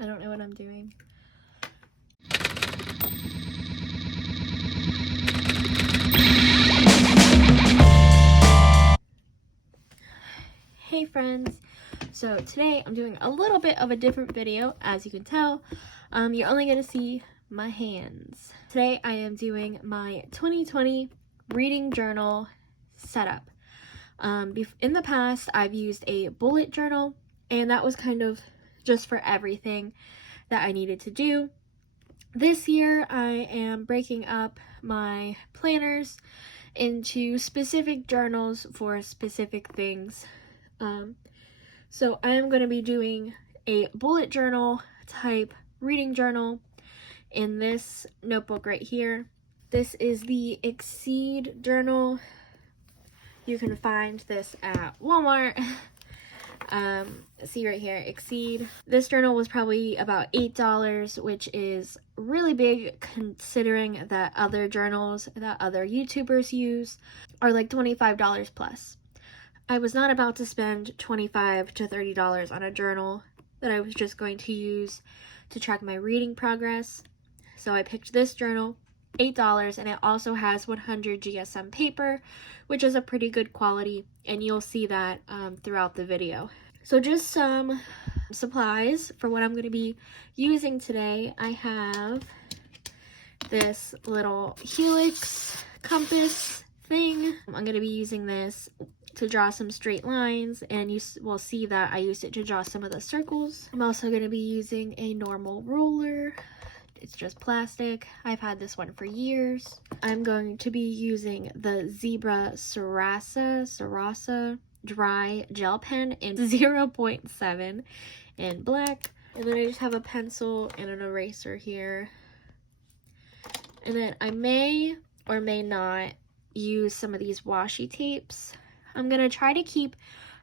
I don't know what I'm doing. Hey friends, so today I'm doing a little bit of a different video. As you can tell, you're only going to see my hands. Today I am doing my 2020 reading journal setup. In the past I've used a bullet journal, and that was kind of just for everything that I needed to do. This year I am breaking up my planners into specific journals for specific things. So I am going to be doing a bullet journal type reading journal in this notebook right here. This is the Exceed journal. You can find this at Walmart. See right here, Exceed. This journal was probably about $8, which is really big considering that other journals that other YouTubers use are like $25 plus. I was not about to spend $25 to $30 on a journal that I was just going to use to track my reading progress. So I picked this journal, $8, and it also has 100 GSM paper, which is a pretty good quality, and you'll see that throughout the video. So just some supplies for what I'm going to be using today. I have this little Helix Compass thing. I'm going to be using this to draw some straight lines, and you will see that I used it to draw some of the circles. I'm also going to be using a normal ruler. It's just plastic. I've had this one for years. I'm going to be using the Zebra Sarasa dry gel pen in 0.7 in black. And then I just have a pencil and an eraser here. And then I may or may not use some of these washi tapes. I'm going to try to keep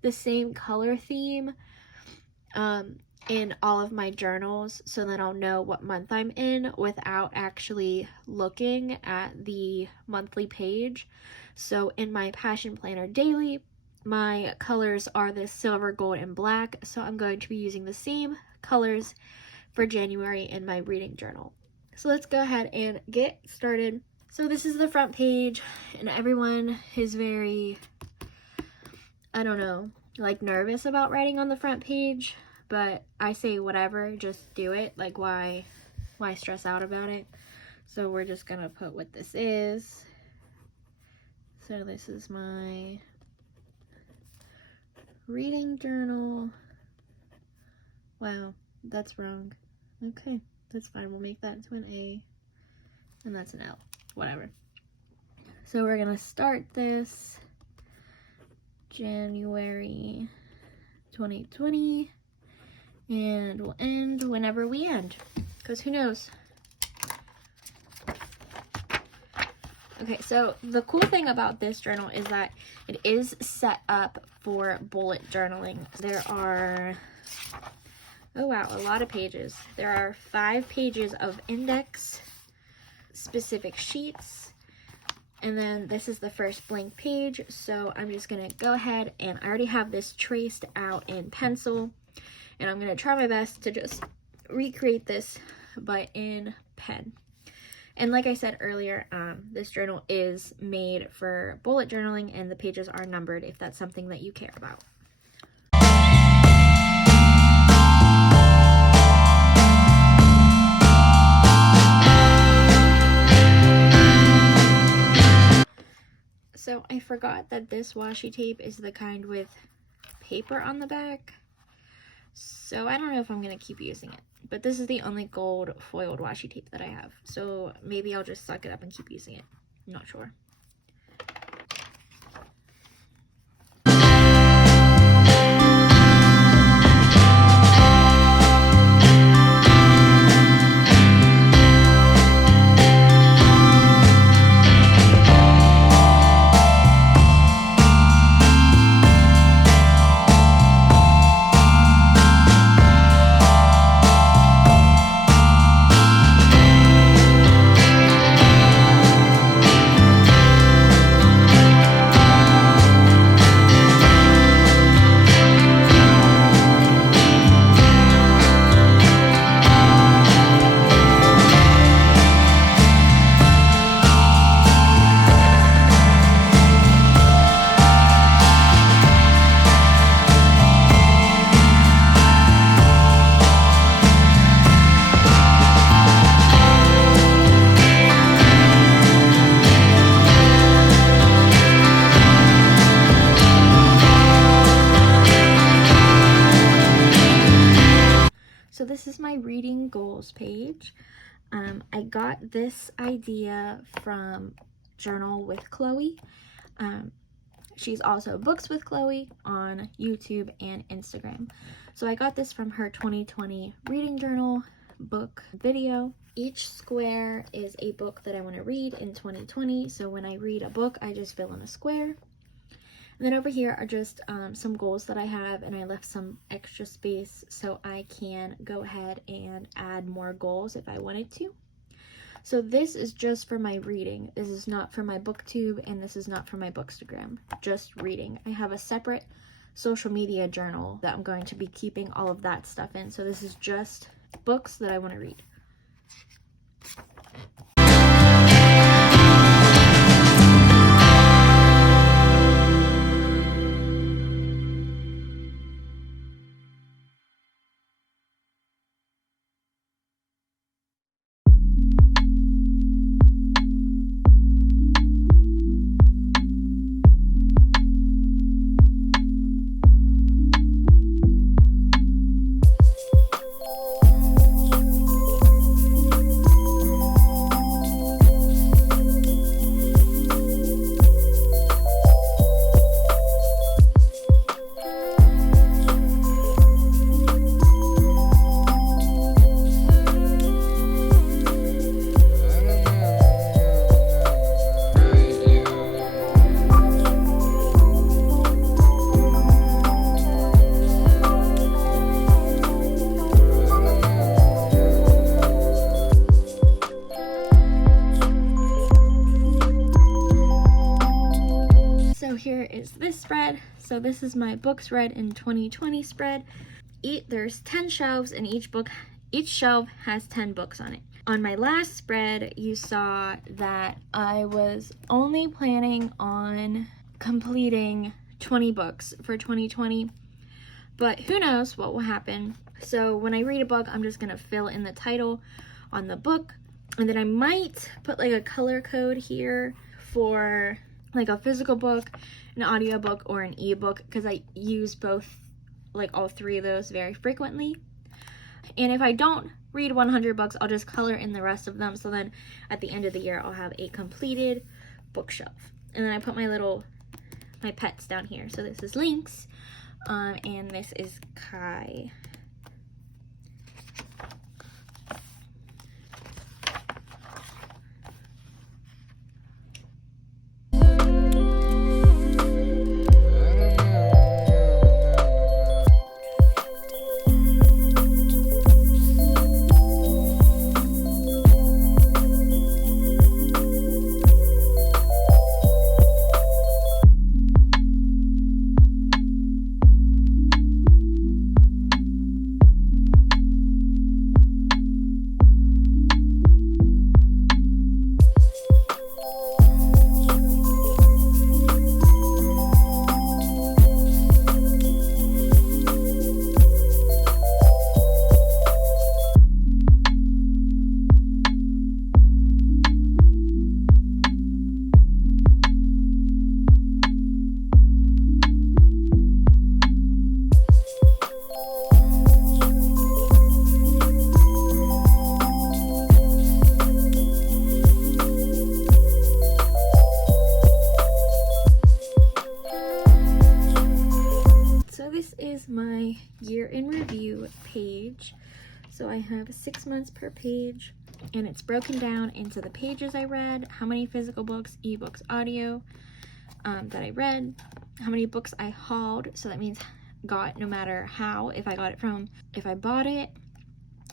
the same color theme in all of my journals so that I'll know what month I'm in without actually looking at the monthly page. So in my Passion Planner Daily, my colors are this silver, gold, and black. So I'm going to be using the same colors for January in my reading journal. So let's go ahead and get started. So this is the front page, and everyone is very, I don't know, like nervous about writing on the front page, but I say whatever, just do it. Like why stress out about it? So we're just gonna put what this is. So this is my reading journal. Wow, that's wrong. Okay, that's fine. We'll make that into an A, and that's an L. Whatever. So we're gonna start this January 2020, and we'll end whenever we end, because who knows. Okay, so the cool thing about this journal is that it is set up for bullet journaling. There are, oh wow, a lot of pages. There are 5 pages of index specific sheets, and then this is the first blank page. So I'm just gonna go ahead, and I already have this traced out in pencil, and I'm gonna try my best to just recreate this but in pen. And like I said earlier, this journal is made for bullet journaling, and the pages are numbered if that's something that you care about. So I forgot that this washi tape is the kind with paper on the back. So I don't know if I'm going to keep using it. But this is the only gold foiled washi tape that I have. So maybe I'll just suck it up and keep using it. I'm not sure. my reading goals page. I got this idea from Journal with Chloe. She's also Books with Chloe on YouTube and Instagram. So I got this from her 2020 reading journal book video. Each square is a book that I want to read in 2020. So when I read a book, I just fill in a square. And then over here are just some goals that I have, and I left some extra space so I can go ahead and add more goals if I wanted to. So this is just for my reading. This is not for my booktube, and this is not for my bookstagram, just reading. I have a separate social media journal that I'm going to be keeping all of that stuff in. So this is just books that I want to read. Here is this spread. So this is my books read in 2020 spread. There's 10 shelves, and each shelf has 10 books on it. On my last spread, you saw that I was only planning on completing 20 books for 2020, but who knows what will happen. So when I read a book, I'm just gonna fill in the title on the book, and then I might put like a color code here for like a physical book, an audiobook, or an ebook, because I use both, like all three of those very frequently. And if I don't read 100 books, I'll just color in the rest of them, so then at the end of the year I'll have a completed bookshelf. And then I put my pets down here. So this is Lynx, and this is Kai. My year in review page. So I have 6 months per page, and it's broken down into the pages I read, how many physical books, ebooks, audio that I read, how many books I hauled, so that means got no matter how, if I bought it,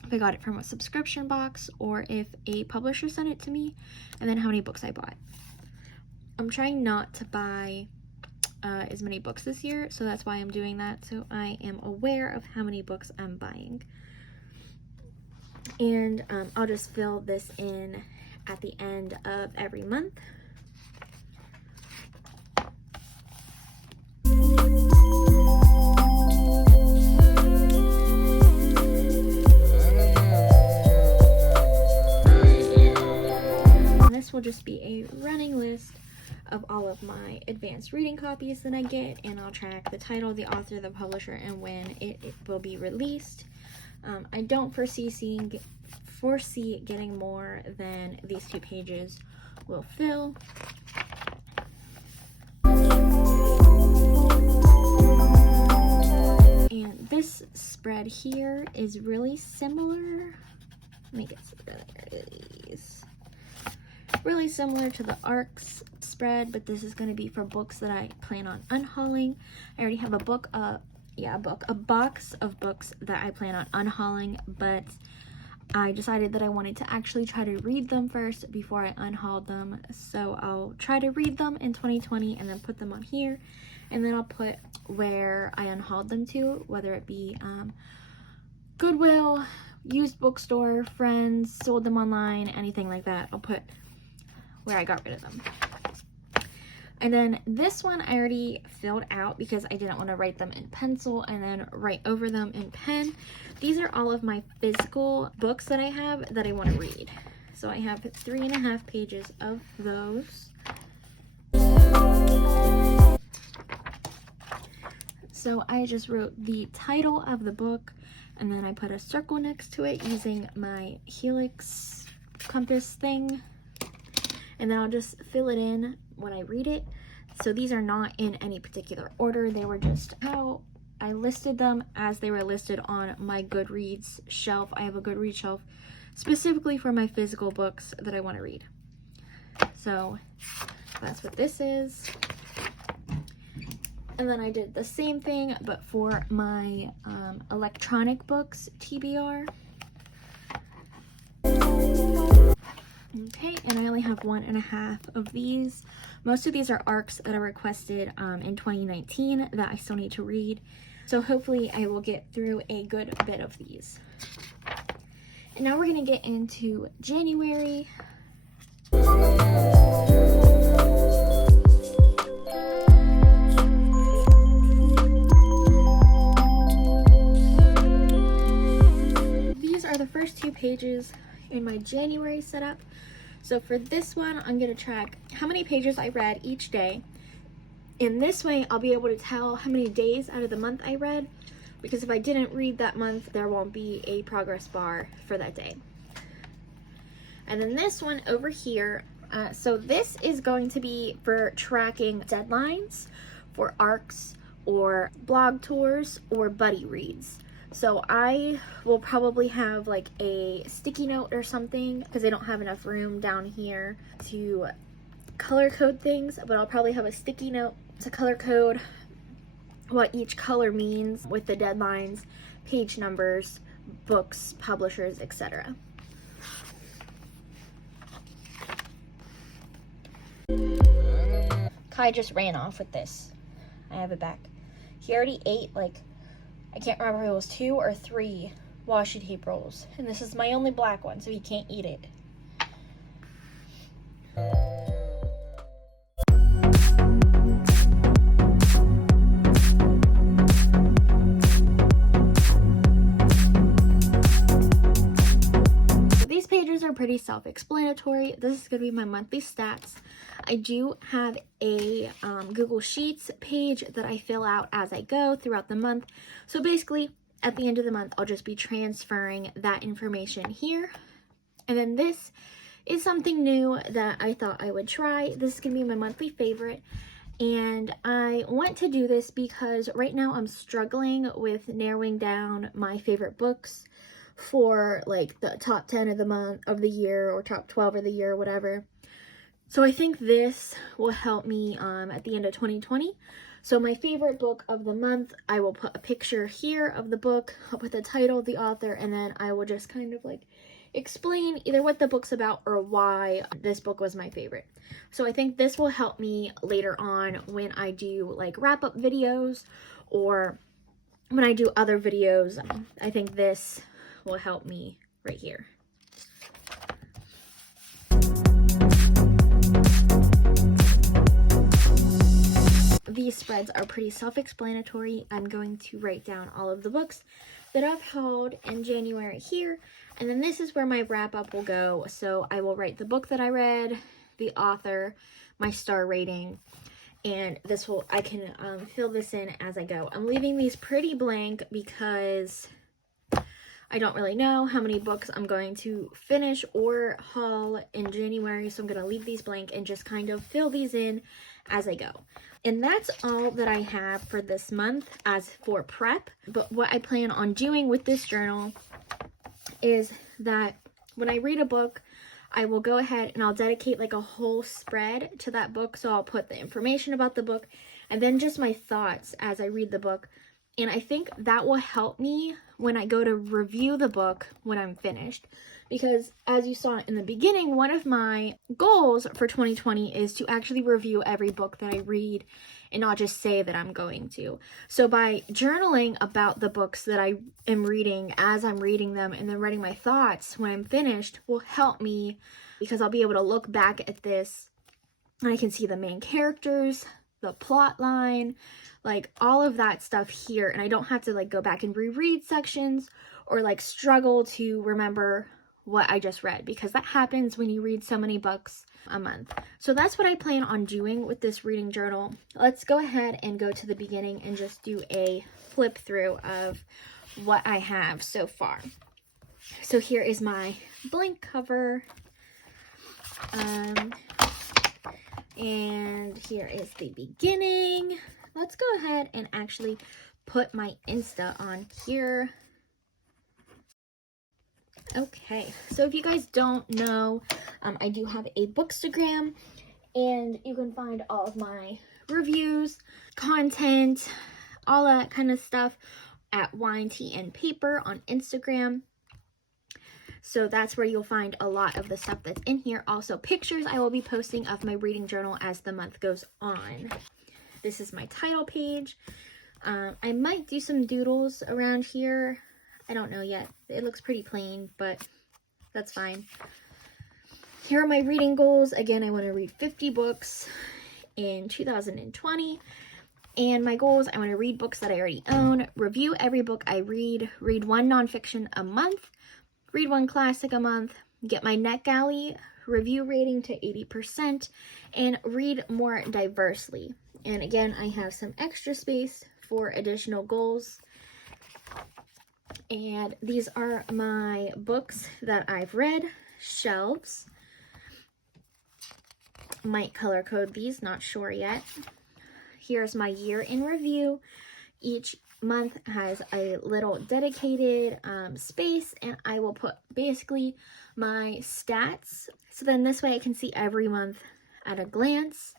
if I got it from a subscription box, or if a publisher sent it to me, and then how many books I bought. I'm trying not to buy as many books this year, so that's why I'm doing that, so I am aware of how many books I'm buying. And I'll just fill this in at the end of every month. And this will just be a running list of all of my advanced reading copies that I get, and I'll track the title, the author, the publisher, and when it will be released. I don't foresee getting more than these 2 pages will fill. And this spread here is really similar. Let me get rid of these. Really similar to the ARCs spread, but this is going to be for books that I plan on unhauling. I already have a box of books that I plan on unhauling, but I decided that I wanted to actually try to read them first before I unhauled them. So I'll try to read them in 2020 and then put them on here, and then I'll put where I unhauled them to, whether it be Goodwill, used bookstore, friends, sold them online, anything like that. I'll put where I got rid of them. And then this one I already filled out because I didn't want to write them in pencil and then write over them in pen. These are all of my physical books that I have that I want to read. So I have 3.5 pages of those. So I just wrote the title of the book, and then I put a circle next to it using my Helix Compass thing. And then I'll just fill it in when I read it. So these are not in any particular order. They were just how I listed them as they were listed on my Goodreads shelf. I have a Goodreads shelf specifically for my physical books that I want to read. So that's what this is. And then I did the same thing, but for my electronic books TBR. Okay, and I only have 1.5 of these. Most of these are ARCs that are requested in 2019 that I still need to read. So hopefully I will get through a good bit of these. And now we're going to get into January. These are the first 2 pages in my January setup. So for this one, I'm going to track how many pages I read each day. In this way, I'll be able to tell how many days out of the month I read, because if I didn't read that month, there won't be a progress bar for that day. And then this one over here, so this is going to be for tracking deadlines for ARCs or blog tours or buddy reads. So I will probably have like a sticky note or something because I don't have enough room down here to color code things, but I'll probably have a sticky note to color code what each color means with the deadlines, page numbers, books, publishers, etc. Kai just ran off with this. I have it back. He already ate like, I can't remember if it was 2 or 3 washi tape rolls. And this is my only black one, so he can't eat it. These pages are pretty self-explanatory. This is going to be my monthly stats. I do have a Google Sheets page that I fill out as I go throughout the month. So basically, at the end of the month, I'll just be transferring that information here. And then this is something new that I thought I would try. This is going to be my monthly favorite. And I want to do this because right now I'm struggling with narrowing down my favorite books for like the top 10 of the month, of the year, or top 12 of the year, or whatever. So I think this will help me at the end of 2020. So my favorite book of the month, I will put a picture here of the book, I'll put the title, the author, and then I will just kind of like explain either what the book's about or why this book was my favorite. So I think this will help me later on when I do like wrap-up videos or when I do other videos. I think this will help me right here. These spreads are pretty self-explanatory. I'm going to write down all of the books that I've hauled in January here, and then this is where my wrap-up will go. So I will write the book that I read, the author, my star rating, and this will, I can fill this in as I go. I'm leaving these pretty blank because I don't really know how many books I'm going to finish or haul in January, so I'm going to leave these blank and just kind of fill these in as I go. And that's all that I have for this month as for prep. But what I plan on doing with this journal is that when I read a book, I will go ahead and I'll dedicate like a whole spread to that book. So I'll put the information about the book and then just my thoughts as I read the book. And I think that will help me when I go to review the book when I'm finished. Because as you saw in the beginning, one of my goals for 2020 is to actually review every book that I read and not just say that I'm going to. So by journaling about the books that I am reading as I'm reading them and then writing my thoughts when I'm finished will help me, because I'll be able to look back at this and I can see the main characters, the plot line, like all of that stuff here, and I don't have to like go back and reread sections or like struggle to remember what I just read, because that happens when you read so many books a month. So that's what I plan on doing with this reading journal. Let's go ahead and go to the beginning and just do a flip through of what I have so far. So here is my blank cover. And here is the beginning. Let's go ahead and actually put my Insta on here. Okay, so if you guys don't know, I do have a Bookstagram, and you can find all of my reviews, content, all that kind of stuff at Wine, Tea, and Paper on Instagram. So that's where you'll find a lot of the stuff that's in here. Also, pictures I will be posting of my reading journal as the month goes on. This is my title page. I might do some doodles around here. I don't know yet. It looks pretty plain, but that's fine. Here are my reading goals. Again, I want to read 50 books in 2020. And my goals, I want to read books that I already own, review every book I read one nonfiction a month, read one classic a month, get my NetGalley review rating to 80%, and read more diversely. And again, I have some extra space for additional goals. And these are my books that I've read, shelves. Might color code these, not sure yet. Here's my year in review. Each month has a little dedicated space, and I will put basically my stats. So then this way I can see every month at a glance.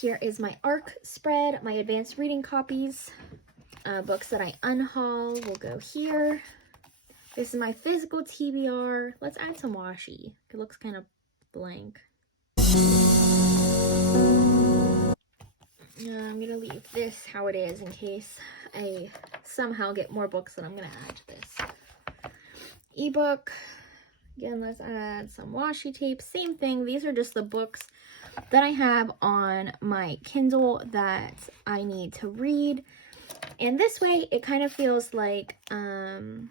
Here is my ARC spread, my advanced reading copies. Books that I unhaul will go here. This is my physical TBR. Let's add some washi. It looks kind of blank. I'm going to leave this how it is in case I somehow get more books that I'm going to add to this. Ebook. Again, let's add some washi tape. Same thing. These are just the books that I have on my Kindle that I need to read. And this way, it kind of feels like, I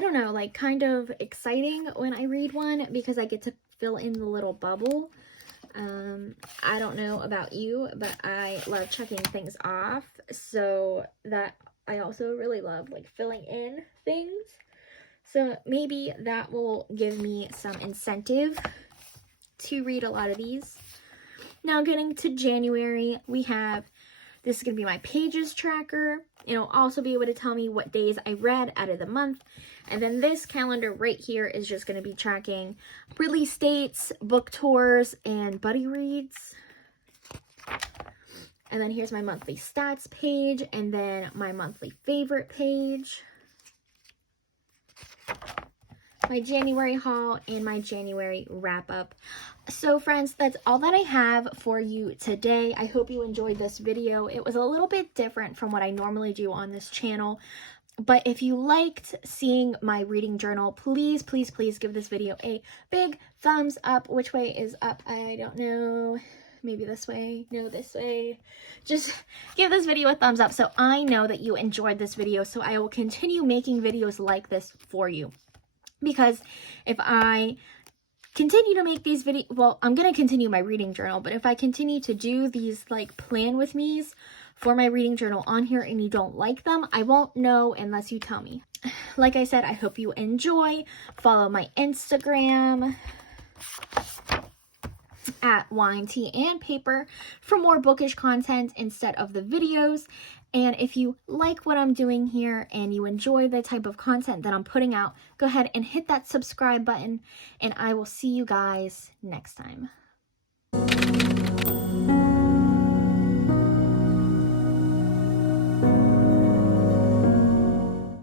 don't know, like kind of exciting when I read one, because I get to fill in the little bubble. I don't know about you, but I love checking things off. So that I also really love like filling in things. So maybe that will give me some incentive to read a lot of these. Now getting to January, we have, this is going to be my pages tracker. It'll also be able to tell me what days I read out of the month. And then this calendar right here is just going to be tracking release dates, book tours, and buddy reads. And then here's my monthly stats page, and then my monthly favorite page. My January haul and my January wrap up. So friends, that's all that I have for you today. I hope you enjoyed this video. It was a little bit different from what I normally do on this channel. But if you liked seeing my reading journal, please, please, please give this video a big thumbs up. Which way is up? I don't know. Maybe this way. No, this way. Just give this video a thumbs up so I know that you enjoyed this video, so I will continue making videos like this for you. Because if I continue to make these videos, well, I'm going to continue my reading journal, but if I continue to do these like plan with me's for my reading journal on here and you don't like them, I won't know unless you tell me. Like I said, I hope you enjoy. Follow my Instagram at Wine, Tea, and Paper for more bookish content instead of the videos. And if you like what I'm doing here and you enjoy the type of content that I'm putting out, go ahead and hit that subscribe button, and I will see you guys next time.